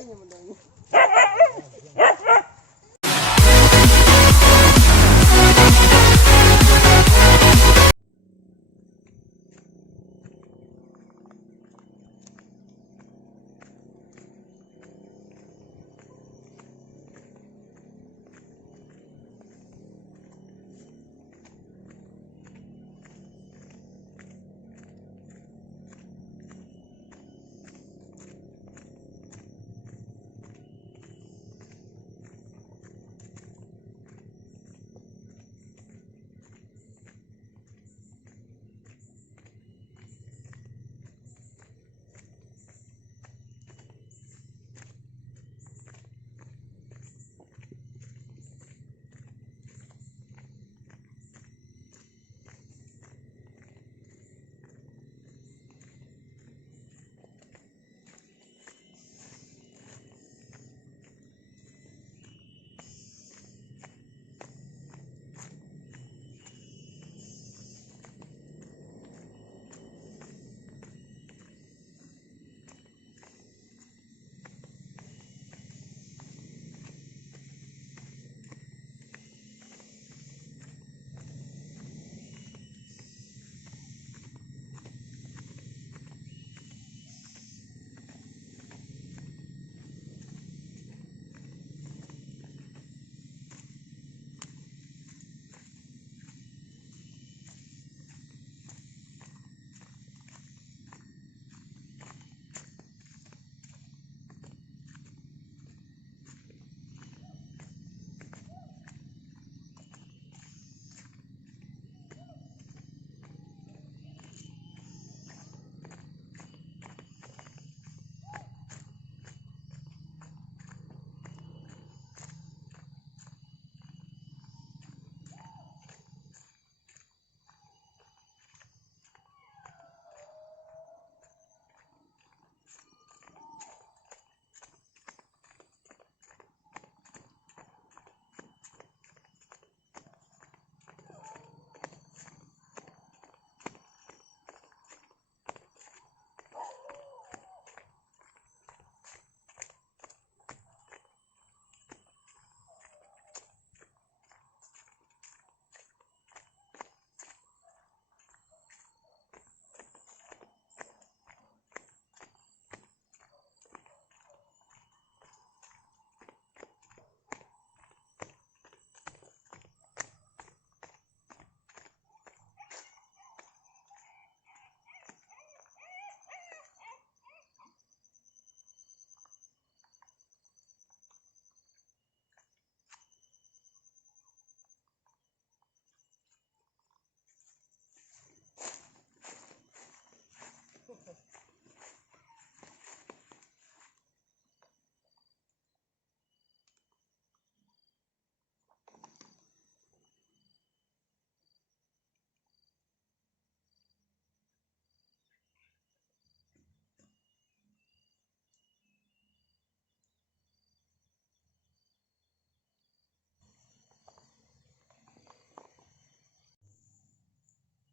lainnya menangnya.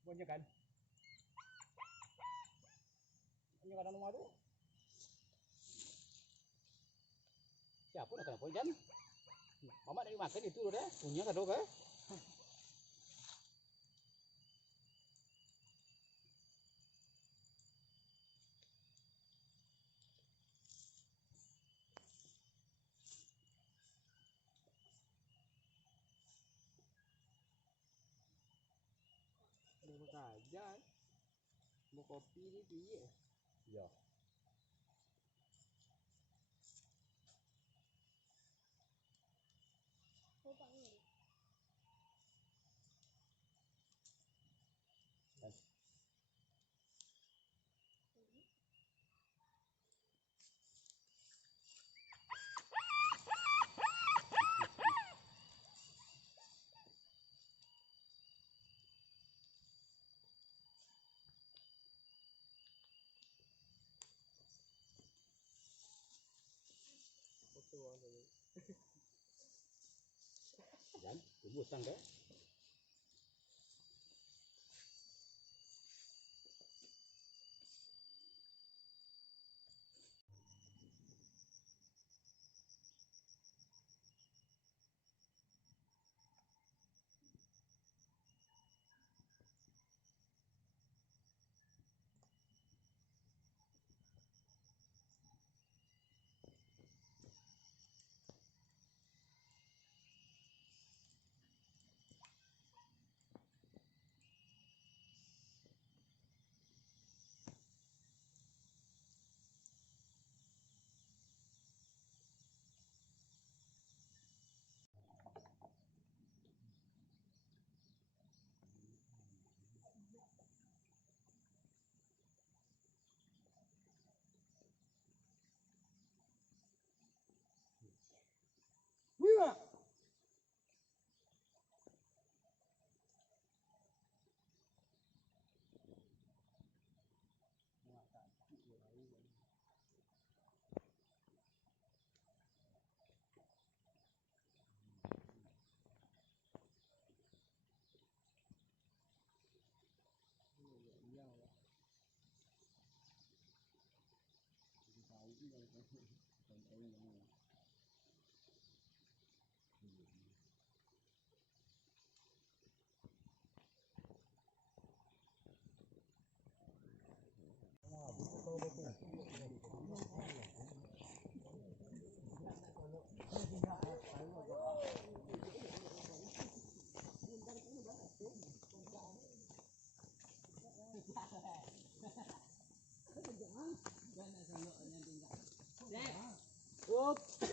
Punya kan? Punya kan nomor tu? Siapa nak kena pojan? Mama nak makan itu dah. Punya kan dok? Mau kajian, mau kopi ni piye? Ya. Jangan, tunggu sang dah.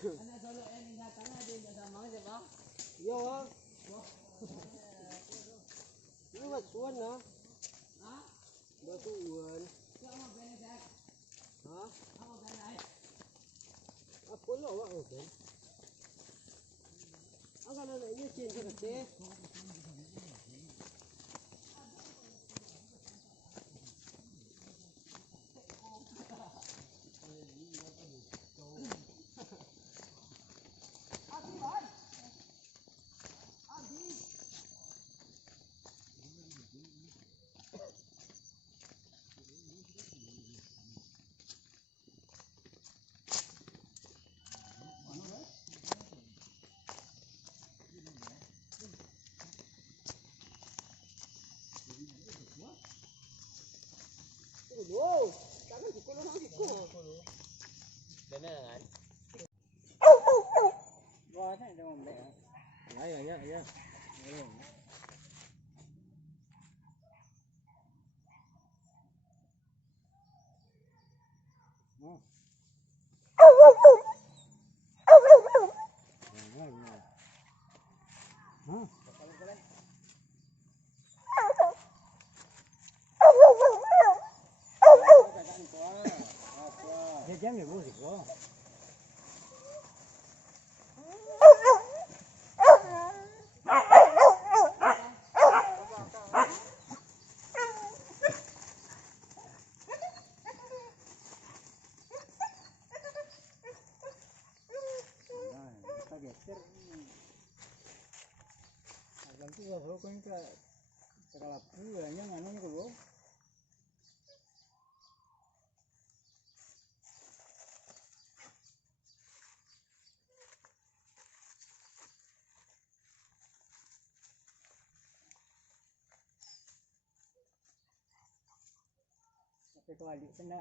Anak solok yang tinggal tanah dia tak sama siapa? Yo. Ini batuan lah. Ha? Batuan. Kau mau beli sak? Ha? Kau mau beli? Apa lah awak kan? Agak nak ini cincin kete. Wow, tangan dikolong lagi kok. Benar kan? Wah, saya dah membeli. Ya. Dia jam ni boleh kok. Abang tu kalau kau ni kalau punya mana ni kau? Sampai kau balik sana.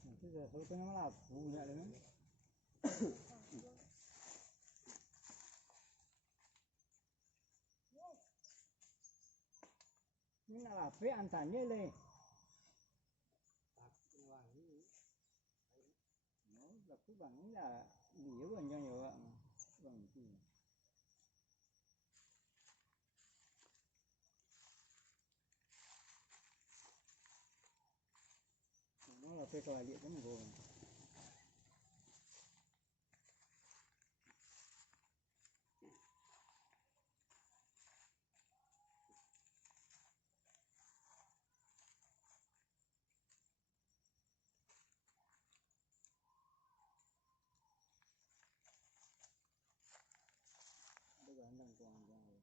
Nanti kalau kau nak lapu nak dengan. Ni nak lapu antaranya le. Lapu bang ni lah dia pun jangan jawab bang tu. Lapu kau balik kan kau. Gandang tuang jangan.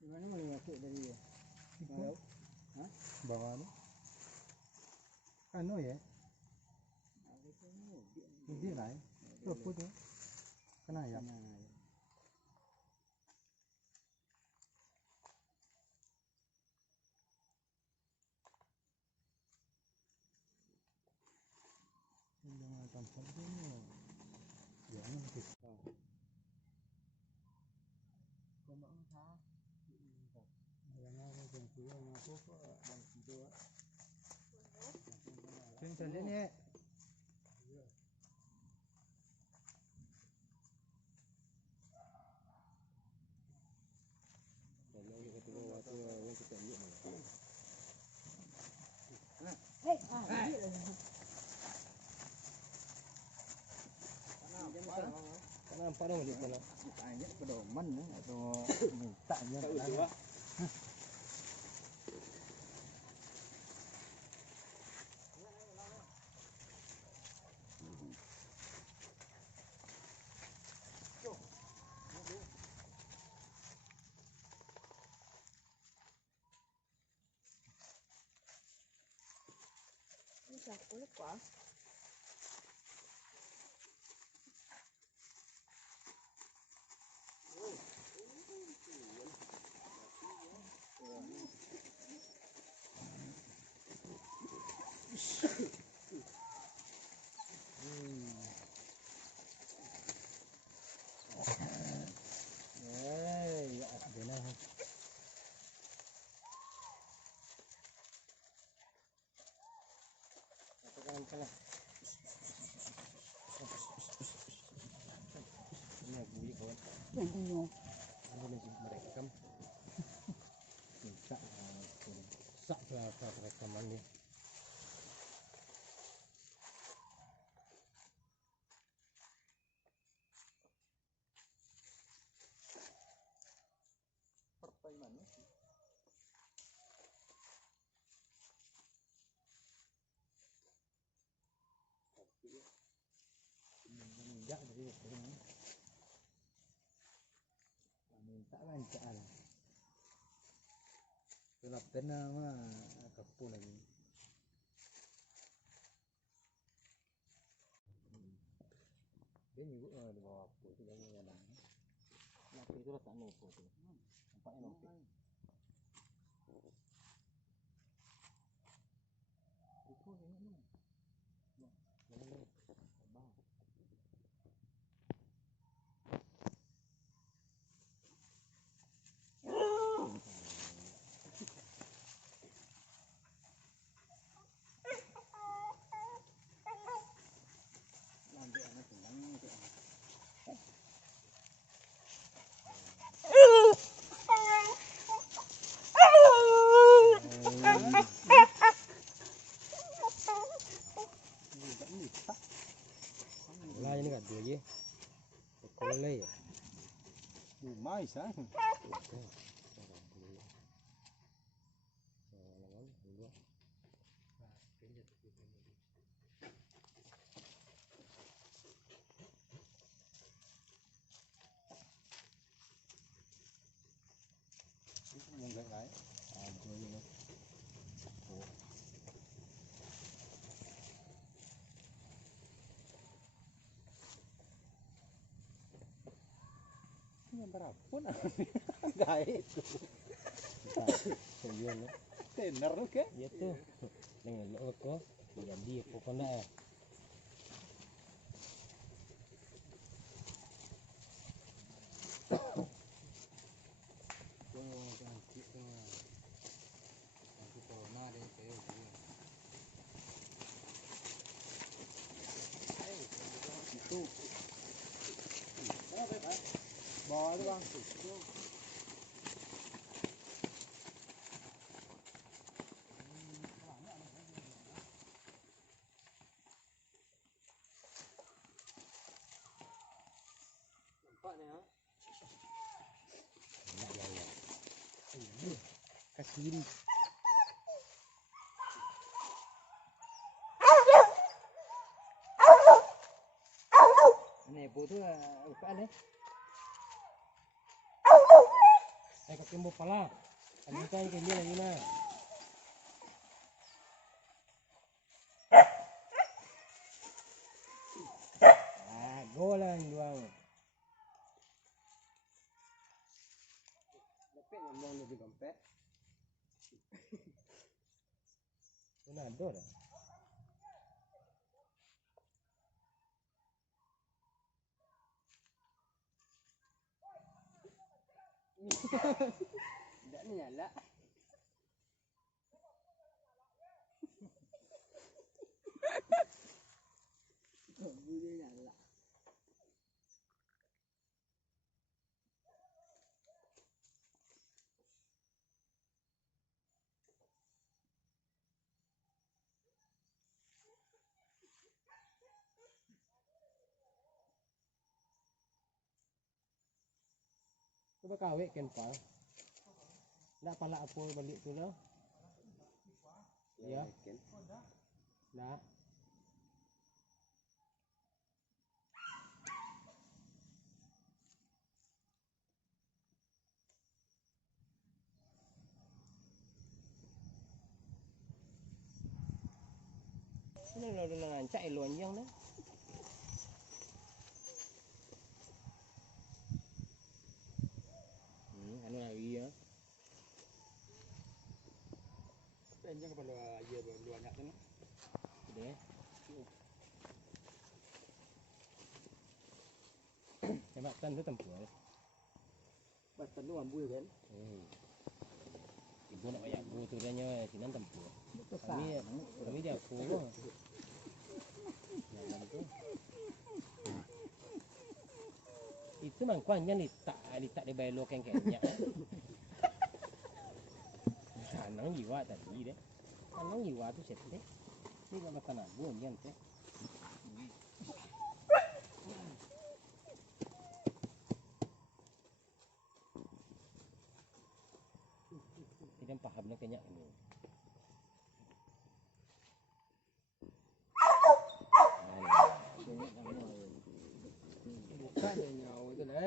Di mana boleh masuk dari dia? Bawa. Ha? Bawah ni. Anu ya. Dia lain. Tu apa tu? Kena ayam. Jangan tampak ni. Ya, ni kita. Kau mak ha? Yang apa yang tu yang apa yang tu. Cinta ni. nampak dah balik kalau tanya pedoman atau mintanya Dua. Bisa kulit kok. ya ada nah. Jangan kalah. Ini bunyi kawan. Bunyi. Ini lagi merekam. Minta sak lah rekaman ni. Pertanyaan ni. Minyak dari ini. Minta lancar. Kelap kena mah kapur lagi. Dia nyuruh di bawah apa tu dia ada. Nak itu letak nopo tu. Nampaknya nopo. Itu ini. Lah ini kat dia je. Kalau leh. Mai sah. Mungkin lại. Chơi nữa. Berapa nak? Gaya itu. Sekian lah. Tenar lu ke? Ya tu. Dengan lo ko. Jadi pokoknya. Itu. Bò đó bang. Nampak ni ha? Kasih ini. Ni bodoh bukan ni. Saya ketimbul pala. Ada kan ke dia lagi na. Golan doang. Dapat ngomong lebih dompet. Kena ada dah. Tak nyala. Bunyi nyala. Apa kawin kan pak? Nak palak apa balik tu lah? Ya. Nak. Ini lo dengan cak elon yang dah. Anu lagi ya. Panjang kepala iya banyak tu. Deh. Jembatan tu tempur. Batan tu ambu kan. Ibu nak bayar bu tu dia nya sinan tempur. Kami dia aku. Jangan tu. Itu mangkuannya letak di bailo kengkengnya. Anang jiwa tadi deh. Anang jiwa tu set deh. Ni kalau makan abu yang teh. Tidak paham nak kenyak ni. Bukan yang nyawa tu lah.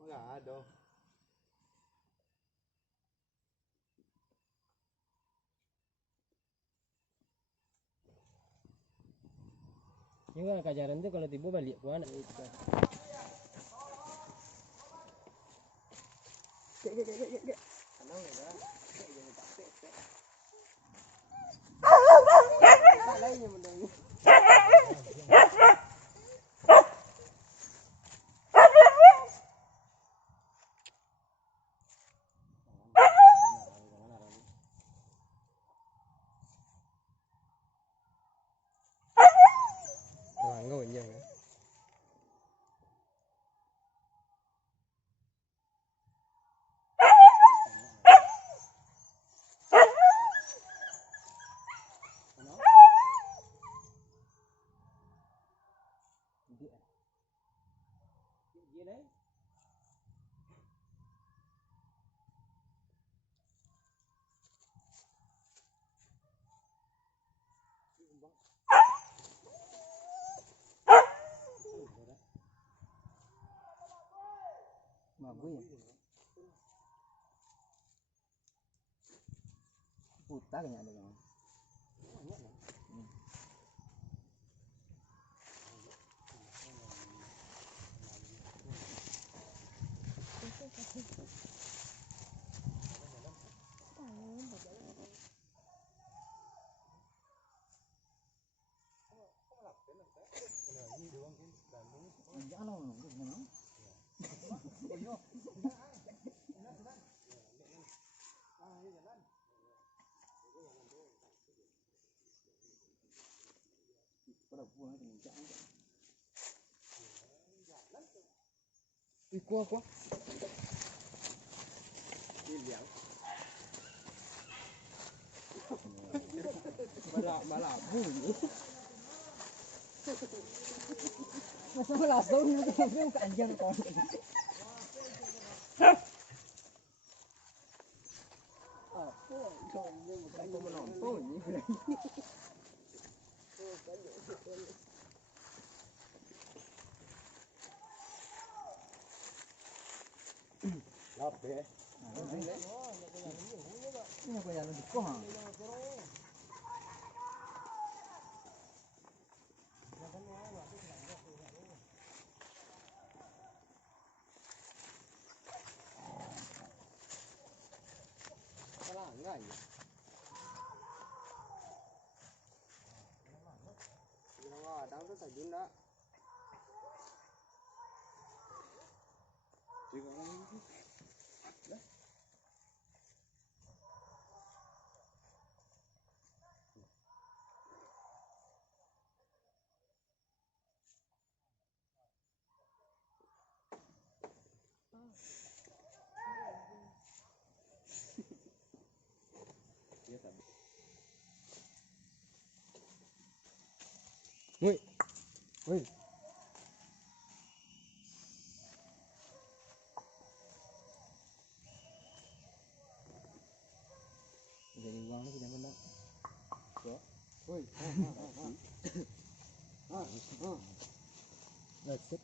Enggak ada. Ini kan kajaran tu kalau tiba balik puan. Bagus ya. Putar kayaknya ada kan. Ui cua quá. Malah bunyi. Masa langsung itu panjang kok. Apa? Kamu menonton ini. Lape. Ini apa yang di kau? Enggak ya. Kadang tu tajun dah. Woi. Woi. That's it.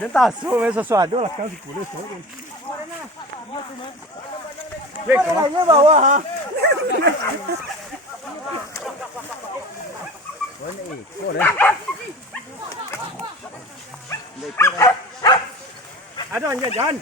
Đến ta số với số soạn đó là cao thì cũ đấy số rồi. Vậy có như bảo hả? Có này, cô đấy. Đây cô đây. À đó nhà John.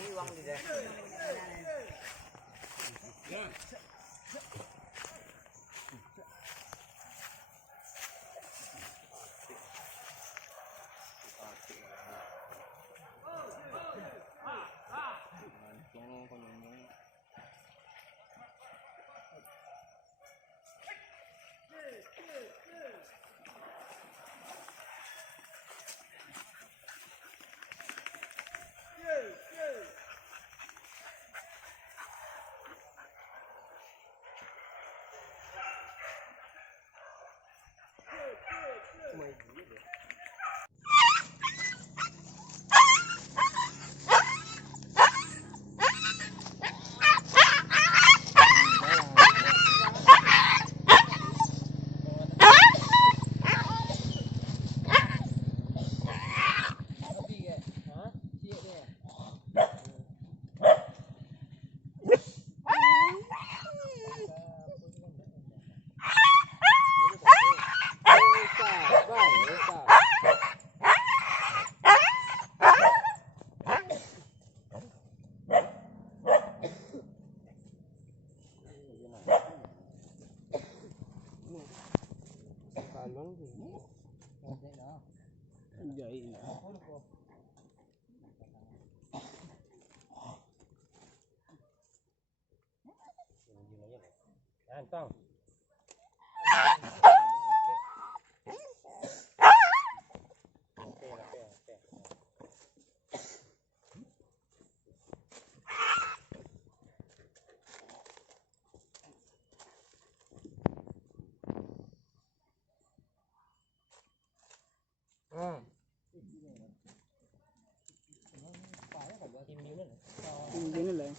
ini uang di deh. Gantong. Gini lah.